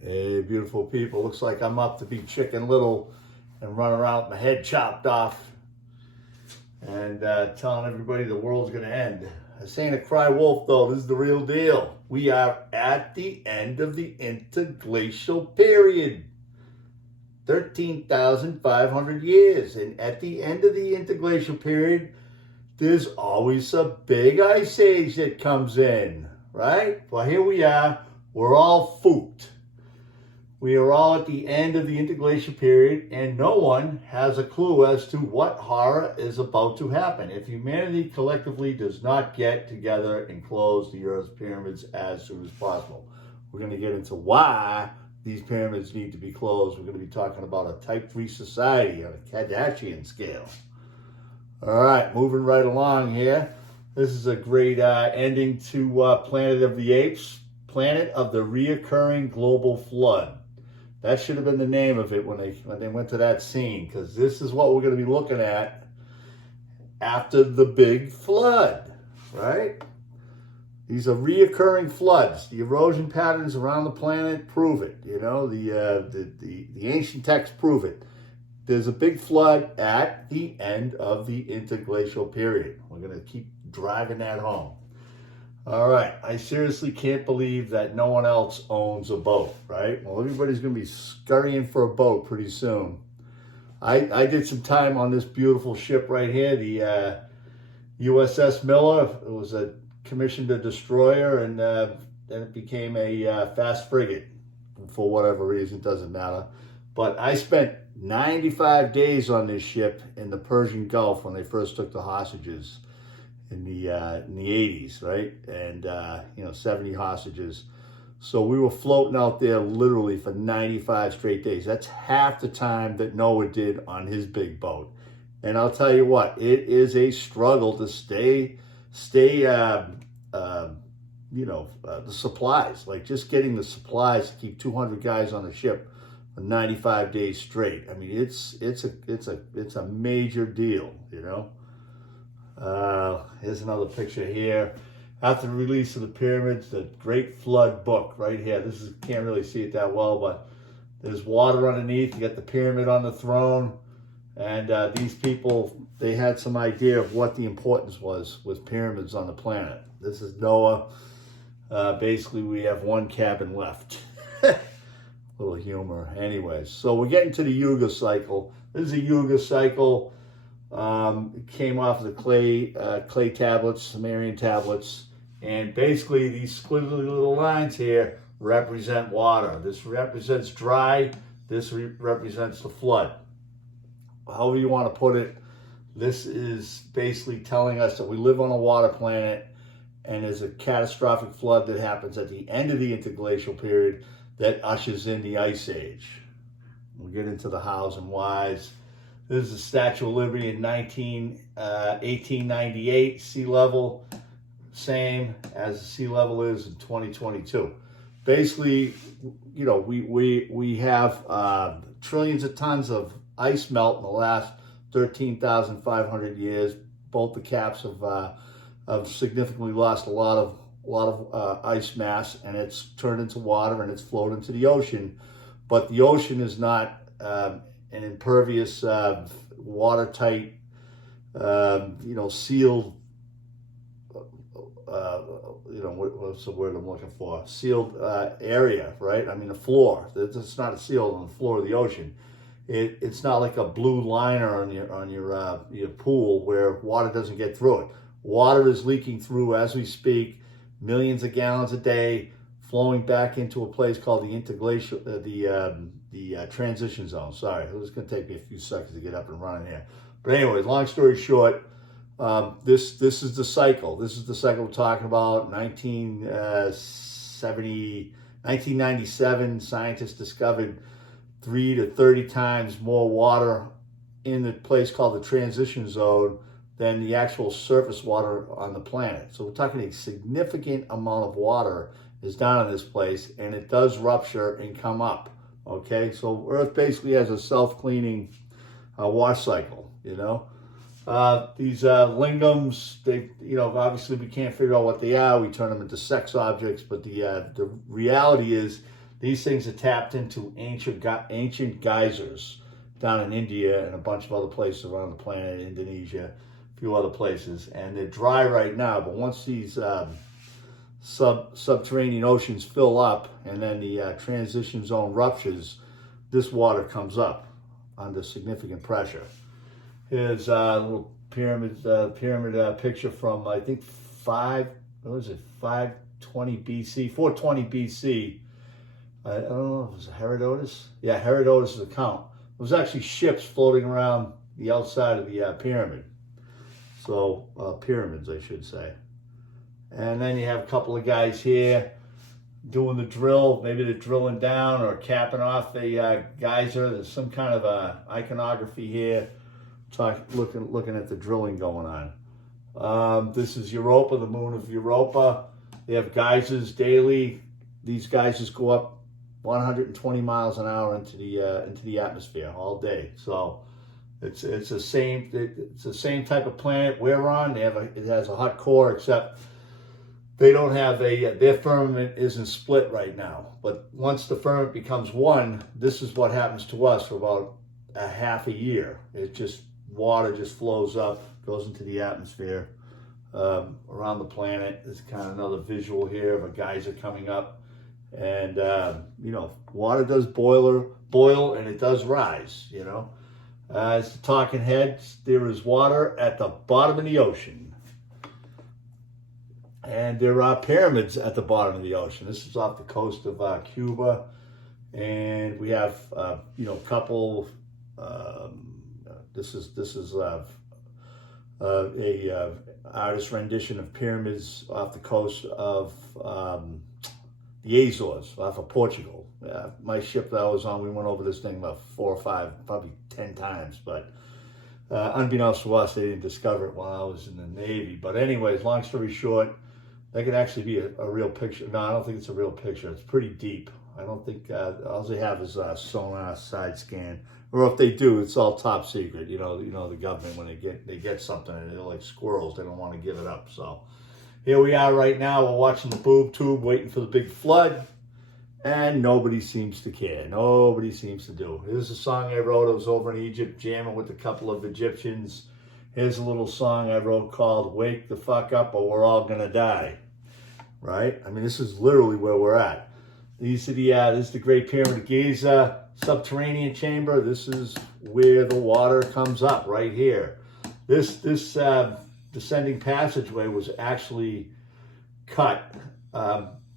Hey, beautiful people. Looks like I'm up to be Chicken Little and run around with my head chopped off and telling everybody the world's going to end. This ain't a cry wolf, though. This is the real deal. We are at the end of the interglacial period. 13,500 years. And at the end of the interglacial period, there's always a big ice age that comes in, right? Well, here we are. We're all fooped. We are all at the end of the interglacial period, and no one has a clue as to what horror is about to happen if humanity collectively does not get together and close the Earth's pyramids as soon as possible. We're going to get into why these pyramids need to be closed. We're going to be talking about a type 3 society on a Kardashian scale. All right, moving right along here. This is a great ending to Planet of the Apes, Planet of the Reoccurring Global Flood. That should have been the name of it when they went to that scene, because this is what we're going to be looking at after the big flood, right? These are reoccurring floods. The erosion patterns around the planet prove it. You know, the ancient texts prove it. There's a big flood at the end of the interglacial period. We're going to keep driving that home. All right, I seriously can't believe that no one else owns a boat, right? Well, everybody's going to be scurrying for a boat pretty soon. I did some time on this beautiful ship right here, the USS Miller. It was commissioned a destroyer, and then it became a fast frigate for whatever reason, doesn't matter. But I spent 95 days on this ship in the Persian Gulf when they first took the hostages. In the 80s, right? And 70 hostages. So we were floating out there literally for 95 straight days. That's half the time that Noah did on his big boat. And I'll tell you what, it is a struggle to stay the supplies. Like just getting the supplies to keep 200 guys on the ship for 95 days straight. I mean, it's a major deal, you know. Here's another picture here. After the release of the pyramids, the Great Flood book right here. This is, can't really see it that well, but there's water underneath. You got the pyramid on the throne. And these people, they had some idea of what the importance was with pyramids on the planet. This is Noah. Basically, we have one cabin left. Little humor. Anyways, so we're getting to the Yuga cycle. This is a Yuga cycle. It came off of the clay tablets, Sumerian tablets, and basically these squiggly little lines here represent water. This represents dry, this represents the flood. However you want to put it, this is basically telling us that we live on a water planet and there's a catastrophic flood that happens at the end of the interglacial period that ushers in the ice age. We'll get into the hows and whys. This is the Statue of Liberty in 1898, sea level, same as the sea level is in 2022. Basically, you know, we have trillions of tons of ice melt in the last 13,500 years. Both the caps have significantly lost a lot of ice mass, and it's turned into water and it's flowed into the ocean. But the ocean is not an impervious, watertight, sealed, what's the word I'm looking for? Sealed area, right? I mean, the floor. It's not a seal on the floor of the ocean. It's not like a blue liner on your pool where water doesn't get through it. Water is leaking through as we speak, millions of gallons a day, flowing back into a place called the interglacial, the transition zone. Sorry, it was going to take me a few seconds to get up and running here. But anyways, long story short, this is the cycle. This is the cycle we're talking about. 1997, scientists discovered 3 to 30 times more water in the place called the transition zone than the actual surface water on the planet. So we're talking a significant amount of water is down in this place, and it does rupture and come up. Okay, so Earth basically has a self-cleaning wash cycle. You know, these lingams, they, obviously we can't figure out what they are. We turn them into sex objects, but the reality is These things are tapped into ancient geysers down in India and a bunch of other places around the planet, Indonesia, a few other places, and they're dry right now. But once these subterranean oceans fill up and then the transition zone ruptures, this water comes up under significant pressure. Here's a little pyramid picture from, I think, 520 BC, 420 BC. I don't know if it was Herodotus. Yeah, Herodotus' account. It was actually ships floating around the outside of the pyramid. So, pyramids, I should say. And then you have a couple of guys here doing the drill. Maybe they're drilling down or capping off a geyser. There's some kind of iconography here. Looking at the drilling going on. This is Europa, the moon of Europa. They have geysers daily. These geysers go up 120 miles an hour into the atmosphere all day. So it's the same type of planet we're on. It has a hot core, except they don't have their firmament isn't split right now. But once the firmament becomes one, this is what happens to us for about a half a year. Water just flows up, goes into the atmosphere around the planet. There's kind of another visual here of a geyser coming up. And, water does boil and it does rise, As the talking heads, there is water at the bottom of the ocean. And there are pyramids at the bottom of the ocean. This is off the coast of Cuba. And we have, a couple... This is a artist rendition of pyramids off the coast of the Azores, off of Portugal. My ship that I was on, we went over this thing about 4 or 5, probably 10 times. But unbeknownst to us, they didn't discover it while I was in the Navy. But anyways, long story short, that could actually be a real picture. No, I don't think it's a real picture. It's pretty deep. I don't think all they have is a sonar side scan. Or if they do, it's all top secret. The government, when they get something, and they're like squirrels, they don't want to give it up. So here we are right now. We're watching the boob tube, waiting for the big flood, and nobody seems to care. Nobody seems to do. Here's a song I wrote. I was over in Egypt jamming with a couple of Egyptians. Here's a little song I wrote called "Wake the Fuck Up or We're All Gonna Die." Right? I mean, this is literally where we're at. This is the Great Pyramid of Giza subterranean chamber. This is where the water comes up, right here. This descending passageway was actually cut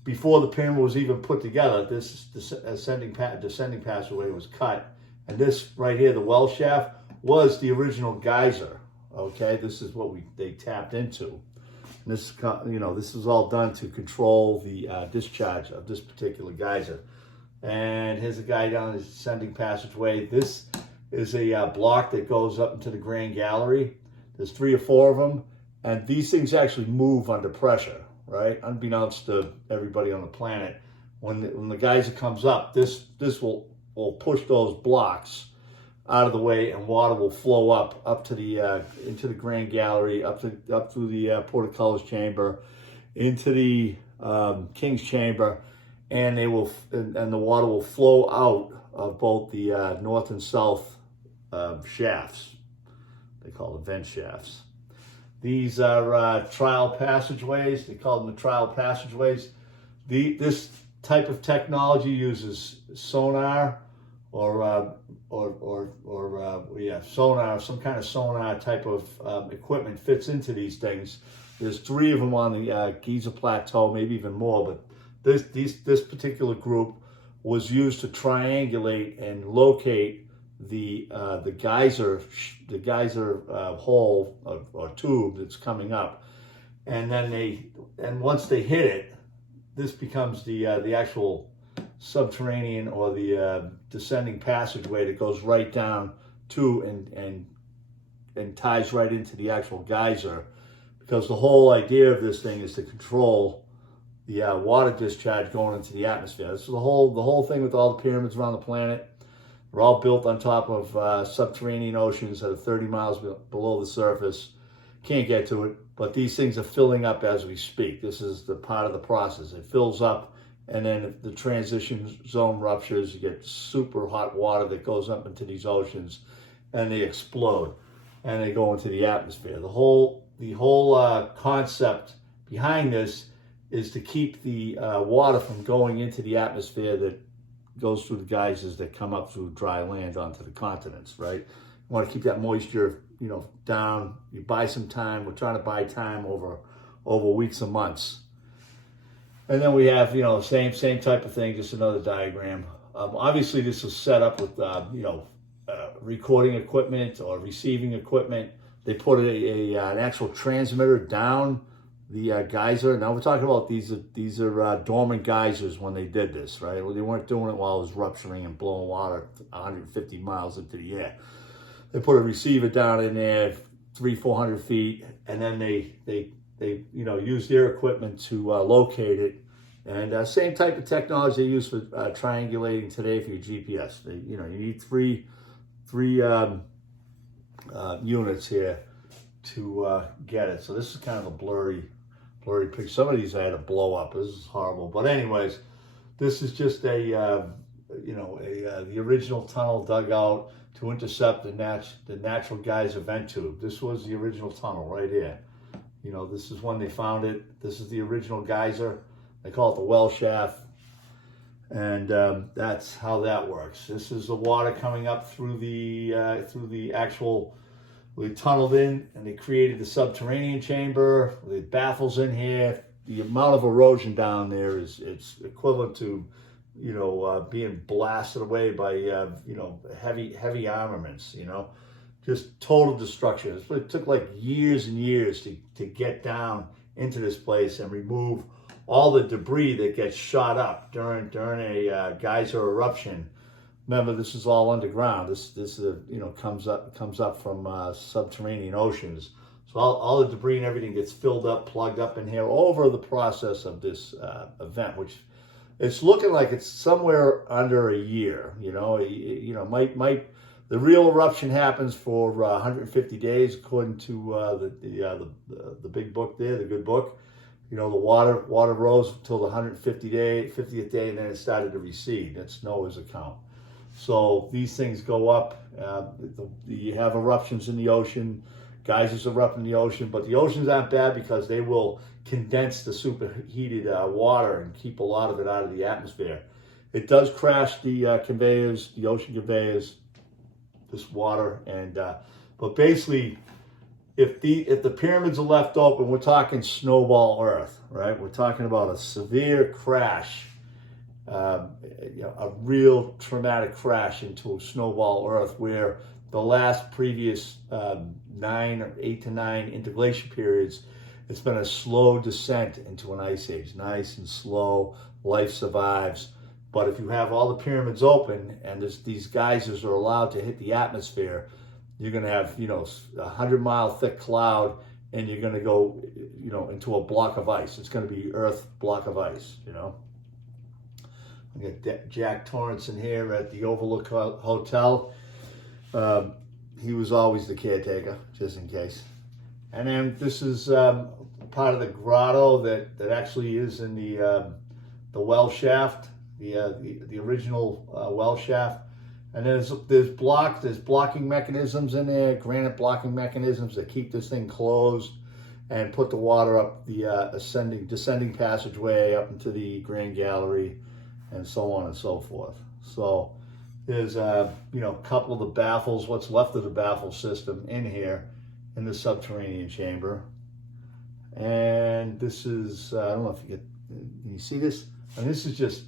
before the pyramid was even put together. This descending passageway was cut, and this right here, the well shaft, was the original geyser. Okay, this is what they tapped into. And this is all done to control the discharge of this particular geyser. And here's a guy down this descending passageway. This is a block that goes up into the Grand Gallery. There's 3 or 4 of them, and these things actually move under pressure, right? Unbeknownst to everybody on the planet, when the geyser comes up, this will push those blocks out of the way, and water will flow up to the into the Grand Gallery, up through the portcullis chamber, into the King's Chamber, and the water will flow out of both the north and south shafts. They call them vent shafts. These are trial passageways. They call them the trial passageways. This type of technology uses sonar sonar, some kind of sonar type of equipment fits into these things. There's 3 of them on the Giza Plateau, maybe even more, but this particular group was used to triangulate and locate the geyser hole or tube that's coming up, and then once they hit it, this becomes the actual subterranean or the descending passageway that goes right down to and ties right into the actual geyser, because the whole idea of this thing is to control the water discharge going into the atmosphere. This is the whole thing with all the pyramids around the planet. They're all built on top of subterranean oceans that are 30 miles below the surface. Can't get to it, but these things are filling up as we speak. This is the part of the process. It fills up, And then if the transition zone ruptures, you get super hot water that goes up into these oceans, and they explode, and they go into the atmosphere. The whole concept behind this is to keep the water from going into the atmosphere that goes through the geysers that come up through dry land onto the continents, right? You want to keep that moisture, down. You buy some time. We're trying to buy time over weeks and months. And then we have, same type of thing, just another diagram. Obviously, this was set up with, recording equipment or receiving equipment. They put an actual transmitter down the geyser. Now we're talking about these are dormant geysers when they did this, right? Well, they weren't doing it while it was rupturing and blowing water 150 miles into the air. They put a receiver down in there, 300-400 feet, and then they use their equipment to locate it. And same type of technology they use for triangulating today for your GPS. You need three units here to get it. So this is kind of a blurry picture. Some of these I had to blow up. This is horrible. But anyways, this is just the original tunnel dug out to intercept the natural geyser vent tube. This was the original tunnel right here. This is when they found it. This is the original geyser. They call it the well shaft. And that's how that works. This is the water coming up through the actual. We tunneled in and they created the subterranean chamber. The baffles in here. The amount of erosion down there it's equivalent to, being blasted away by heavy armaments. Just total destruction. It took like years and years to get down into this place and remove all the debris that gets shot up during a geyser eruption. Remember, this is all underground. This comes up from subterranean oceans. So all the debris and everything gets filled up, plugged up in here over the process of this event, which it's looking like it's somewhere under a year. The real eruption happens for 150 days, according to the big book there, the good book. The water rose until the 50th day, and then it started to recede. That's Noah's account. So these things go up. You have eruptions in the ocean. Geysers erupt in the ocean, but the oceans aren't bad because they will condense the superheated water and keep a lot of it out of the atmosphere. It does crash the conveyors, the ocean conveyors, this water, and but basically, if the pyramids are left open, we're talking snowball Earth, right? We're talking about a severe crash, a real traumatic crash into a snowball Earth, where the last previous 8 to 9 interglacial periods, it's been a slow descent into an ice age, nice and slow. Life survives. But if you have all the pyramids open and these geysers are allowed to hit the atmosphere, you're going to have, a 100-mile thick cloud, and you're going to go, into a block of ice. It's going to be Earth block of ice, We got Jack Torrance in here at the Overlook Hotel. He was always the caretaker, just in case. And then this is part of the grotto that actually is in the well shaft. The original well shaft, and there's blocking mechanisms in there, granite blocking mechanisms that keep this thing closed and put the water up the descending passageway up into the Grand Gallery, and so on and so forth. So there's a couple of the baffles, what's left of the baffle system in here in the subterranean chamber. And this is I don't know if can you see this? And this is just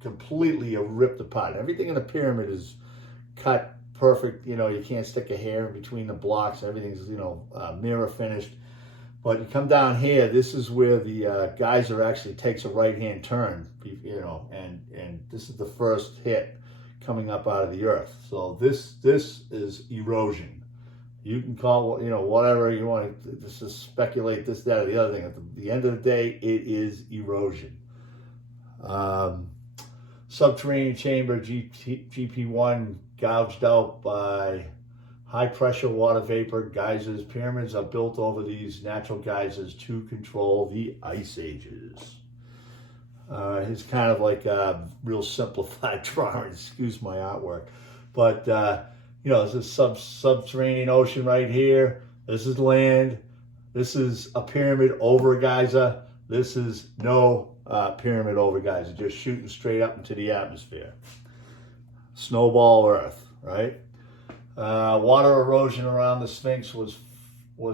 completely ripped apart. Everything in the pyramid is cut perfect. You can't stick a hair in between the blocks. Everything's, mirror finished. But you come down here, this is where the geyser actually takes a right-hand turn, and this is the first hit coming up out of the earth. So this is erosion. You can call, whatever you want to just speculate this, that, or the other thing. At the end of the day, it is erosion. Subterranean chamber, GP1, gouged out by high pressure water vapor geysers. Pyramids are built over these natural geysers to control the ice ages. It's kind of like a real simplified drawing. Excuse my artwork, but you know, there's a subterranean ocean right here. This is land. This is a pyramid over a geyser. This is no pyramid over geyser, just shooting straight up into the atmosphere. Snowball Earth, right? Water erosion around the Sphinx was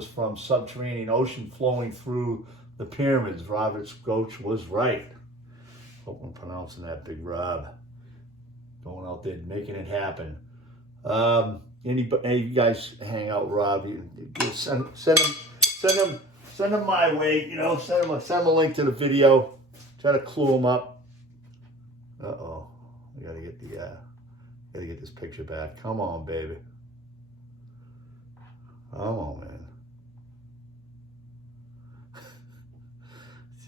from subterranean ocean flowing through the pyramids. Robert Scoch was right. Hope I'm pronouncing that, Big Rob. Going out there making it happen. Any you guys hang out, Rob? You send them my way. You know, send them a link to the video. Try to clue them up. We gotta get this picture back. Come on, baby. Come on, man.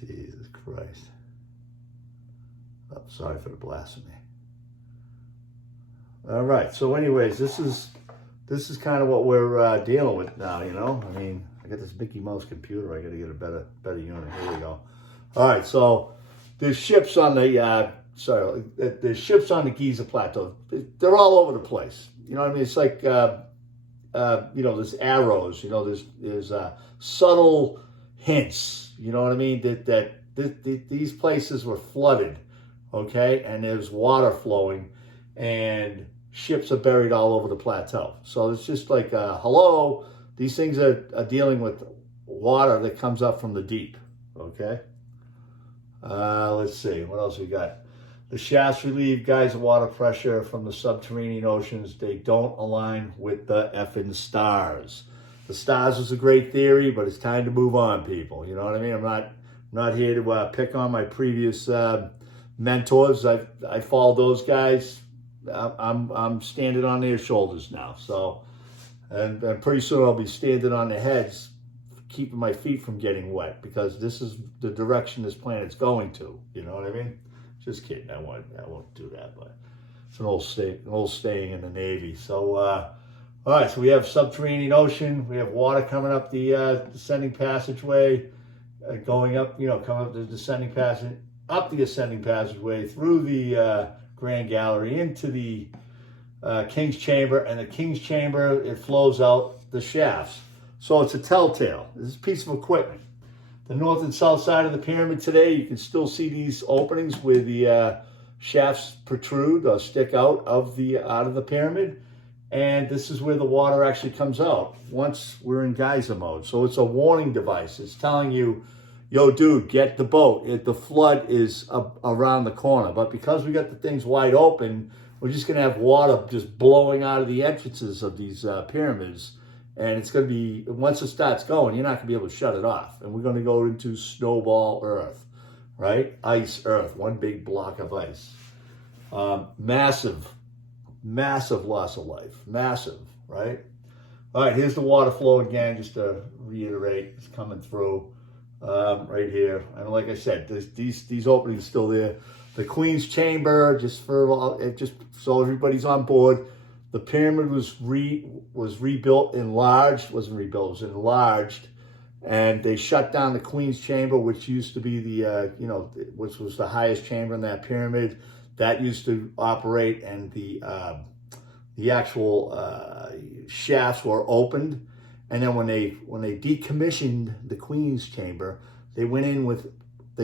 Jesus Christ. Oh, sorry for the blasphemy. All right. So, anyways, this is kind of what we're dealing with now. You know, I mean, I got this Mickey Mouse computer. I got to get a better unit. Here we go. All right. So, there's ships on the there's ships on the Giza Plateau. They're all over the place. You know what I mean? It's like you know, there's arrows. You know, there's subtle hints. You know what I mean? That these places were flooded. Okay, and there's water flowing, and ships are buried all over the plateau. So it's just like, hello, these things are dealing with water that comes up from the deep. Okay, let's see, what else we got? The shafts relieve geyser water pressure from the subterranean oceans. They don't align with the effing stars. The stars was a great theory, but it's time to move on, people. You know what I mean? I'm not here to pick on my previous mentors. I follow those guys. I'm standing on their shoulders now. So, and pretty soon I'll be standing on their heads, keeping my feet from getting wet, because this is the direction this planet's going to. You know what I mean? Just kidding. I won't do that. But it's an old staying in the Navy. So, all right. So we have subterranean ocean. We have water coming up the descending passageway, going up. You know, coming up the descending passage. Up the ascending passageway, through the Grand Gallery, into the King's Chamber, and the King's Chamber, it flows out the shafts. So it's a telltale. This is a piece of equipment. The north and south side of the pyramid today, you can still see these openings where the shafts protrude or stick out of the pyramid, and this is where the water actually comes out once we're in geyser mode. So it's a warning device. It's telling you, yo, dude, get the boat. The flood is around the corner. But because we got the things wide open, we're just going to have water just blowing out of the entrances of these pyramids. And it's going to be, once it starts going, you're not going to be able to shut it off. And we're going to go into snowball Earth, right? Ice Earth, one big block of ice. Massive loss of life. Massive, right? All right, here's the water flow again, just to reiterate. It's coming through. Right here, and like I said, these openings are still there. The Queen's Chamber, just so everybody's on board. The pyramid was rebuilt, enlarged. Wasn't rebuilt, it was enlarged, and they shut down the Queen's Chamber, which used to be the which was the highest chamber in that pyramid. That used to operate, and the actual shafts were opened. And then when they decommissioned the Queen's Chamber, they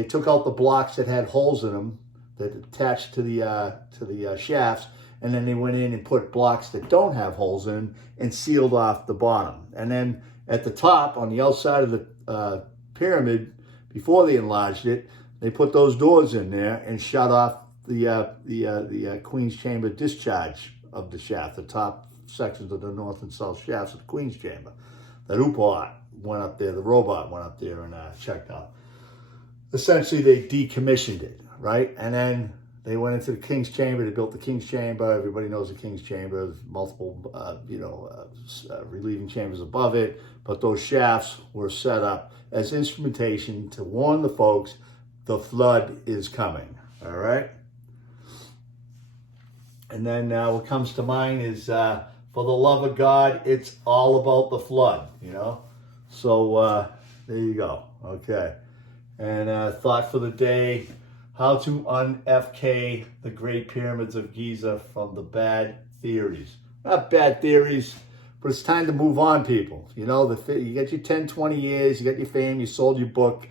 took out the blocks that had holes in them that attached to the shafts, and then they went in and put blocks that don't have holes in and sealed off the bottom. And then at the top, on the outside of the pyramid, before they enlarged it, they put those doors in there and shut off the Queen's Chamber discharge of the shaft, the top sections of the north and south shafts of the Queen's Chamber. The robot went up there, and checked out. Essentially, they decommissioned it, right? And then they went into the King's Chamber. They built the King's Chamber. Everybody knows the King's Chamber. There's multiple, relieving chambers above it. But those shafts were set up as instrumentation to warn the folks the flood is coming, all right? And then what comes to mind is, for the love of God, it's all about the flood, you know? So there you go, okay. And thought for the day, how to un-FK the Great Pyramids of Giza from the bad theories. Not bad theories, but it's time to move on, people. You know, you got your 10, 20 years, you got your fame, you sold your book.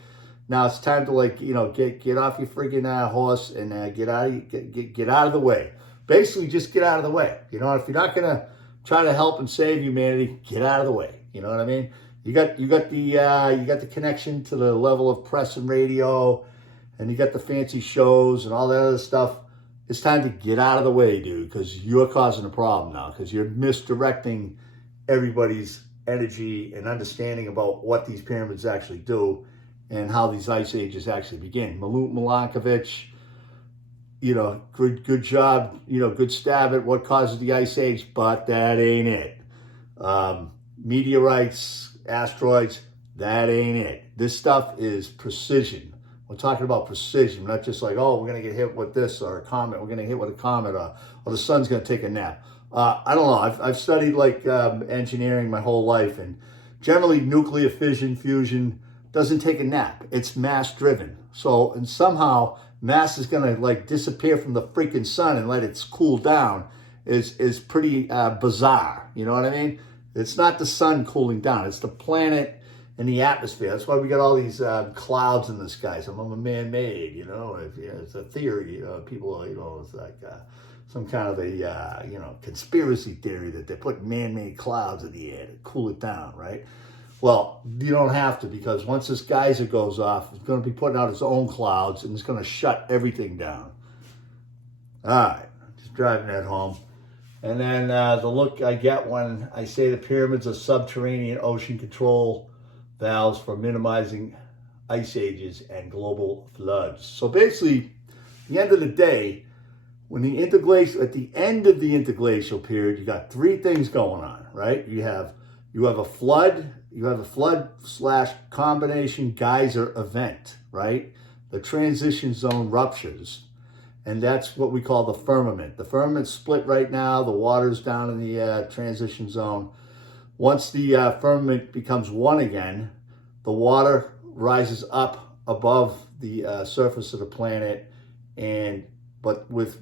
Now it's time to, like, you know, get off your freaking horse and get out of the way. Basically, just get out of the way. You know, if you're not gonna try to help and save humanity, get out of the way. You know what I mean? You got the connection to the level of press and radio, and you got the fancy shows and all that other stuff. It's time to get out of the way, dude, because you're causing a problem now, because you're misdirecting everybody's energy and understanding about what these pyramids actually do and how these ice ages actually begin. Milut Milankovitch, you know, good job, you know, good stab at what causes the ice age, but that ain't it. Meteorites, asteroids, that ain't it. This stuff is precision. We're talking about precision, not just like, oh, we're going to get hit with this, or a comet, we're going to hit with a comet, or the sun's going to take a nap. I don't know. I've studied like engineering my whole life, and generally nuclear fission, fusion doesn't take a nap. It's mass driven. So, and somehow mass is going to like disappear from the freaking sun and let it cool down is pretty bizarre. You know what I mean? It's not the sun cooling down. It's the planet and the atmosphere. That's why we got all these clouds in the sky. Some of them are man-made, you know. It's a theory. People, you know, it's like some kind of a, you know, conspiracy theory that they're putting man-made clouds in the air to cool it down, right? Well, you don't have to, because once this geyser goes off, it's going to be putting out its own clouds, and it's going to shut everything down. All right, just driving that home. And then the look I get when I say the pyramids are subterranean ocean control valves for minimizing ice ages and global floods. So basically, at the end of the day, when the at the end of the interglacial period, you got three things going on, right? You have a flood / combination geyser event, right? The transition zone ruptures, and that's what we call the firmament. The firmament's split right now. The water's down in the transition zone. Once the firmament becomes one again, the water rises up above the surface of the planet, but with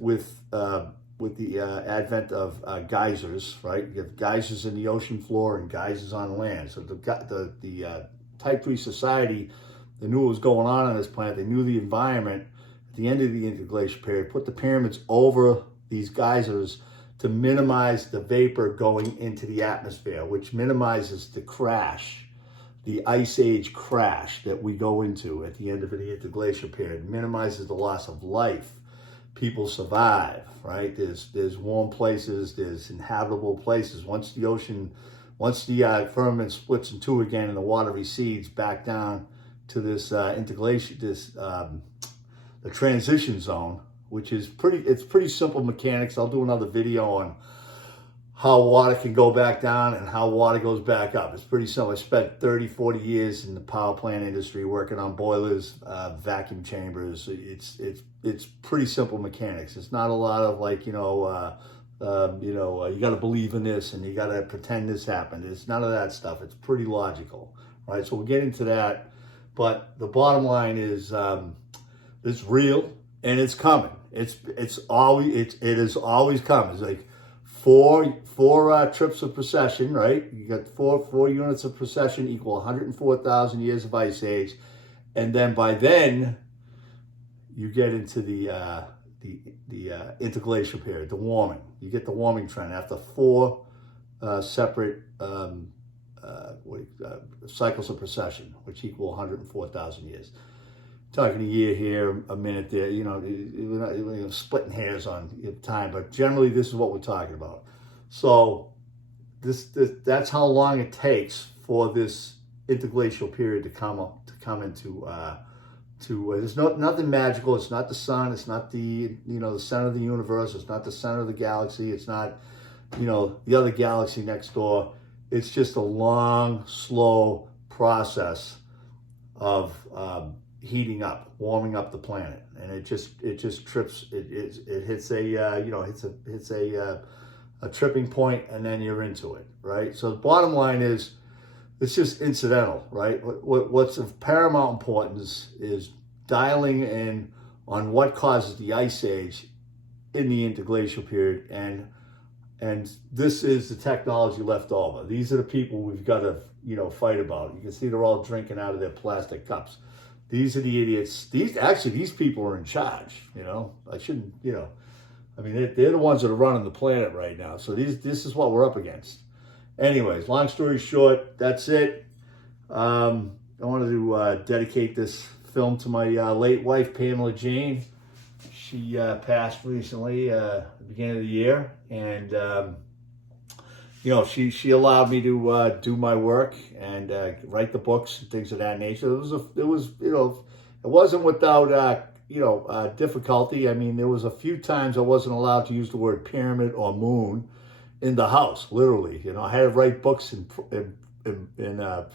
the advent of geysers, right? You have geysers in the ocean floor and geysers on land. So the Type 3 society, they knew what was going on this planet. They knew the environment. At the end of the interglacial period, put the pyramids over these geysers to minimize the vapor going into the atmosphere, which minimizes the crash, the ice age crash that we go into at the end of the interglacial period. Minimizes the loss of life. People survive, right? There's warm places, there's inhabitable places. Once the firmament splits in two again and the water recedes back down to this the transition zone, which is pretty simple mechanics. I'll do another video on how water can go back down and how water goes back up. It's pretty simple. I spent 30, 40 years in the power plant industry working on boilers, vacuum chambers. It's pretty simple mechanics. It's not a lot of like, you got to believe in this and you got to pretend this happened. It's none of that stuff. It's pretty logical, right? So we'll get into that. But the bottom line is, it's real and it's coming. It has always come. It's like four trips of precession, right? You got four units of precession equal 104,000 years of ice age, and then by then you get into the interglacial period, the warming. You get the warming trend after four separate cycles of precession, which equal 104,000 years. Talking a year here, a minute there, we're not splitting hairs on time, but generally this is what we're talking about. So that's how long it takes for this interglacial period to come into there's nothing magical. It's not the sun. It's not the center of the universe. It's not the center of the galaxy. It's not the other galaxy next door. It's just a long, slow process of heating up, warming up the planet, and it just trips. It hits a tripping point, and then you're into it, right? So the bottom line is, it's just incidental, right? What's of paramount importance is dialing in on what causes the ice age in the interglacial period, and this is the technology left over. These are the people we've got to, you know, fight about. You can see they're all drinking out of their plastic cups. These are the idiots. These people are in charge. You know, I shouldn't. You know, I mean, they're the ones that are running the planet right now. So this is what we're up against. Anyways, long story short, that's it. I wanted to dedicate this film to my late wife, Pamela Jane. She passed recently, at the beginning of the year, and you know, she allowed me to do my work and write the books and things of that nature. It was you know, it wasn't without you know, difficulty. I mean, there was a few times I wasn't allowed to use the word pyramid or moon in the house, literally. You know, I had to write books in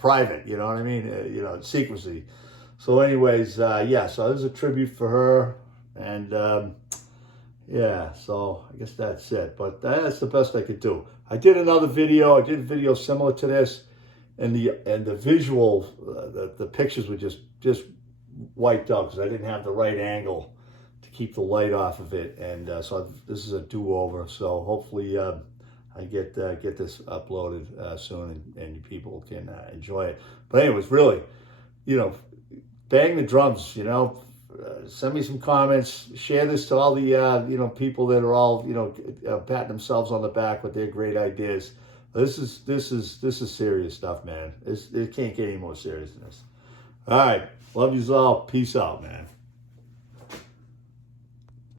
private. You know what I mean? You know, in secrecy. So, anyways, yeah. So this is a tribute for her. And yeah, so I guess that's it. But that's the best I could do. I did another video. I did a video similar to this, and the visual, the pictures were just wiped out because I didn't have the right angle to keep the light off of it. And so this is a do-over. So hopefully I get this uploaded soon, and people can enjoy it. But anyways, really, you know, bang the drums. You know. Send me some comments. Share this to all the you know, people that are all, you know, patting themselves on the back with their great ideas. This is serious stuff, man. It can't get any more serious than this. All right, love yous all. Peace out, man.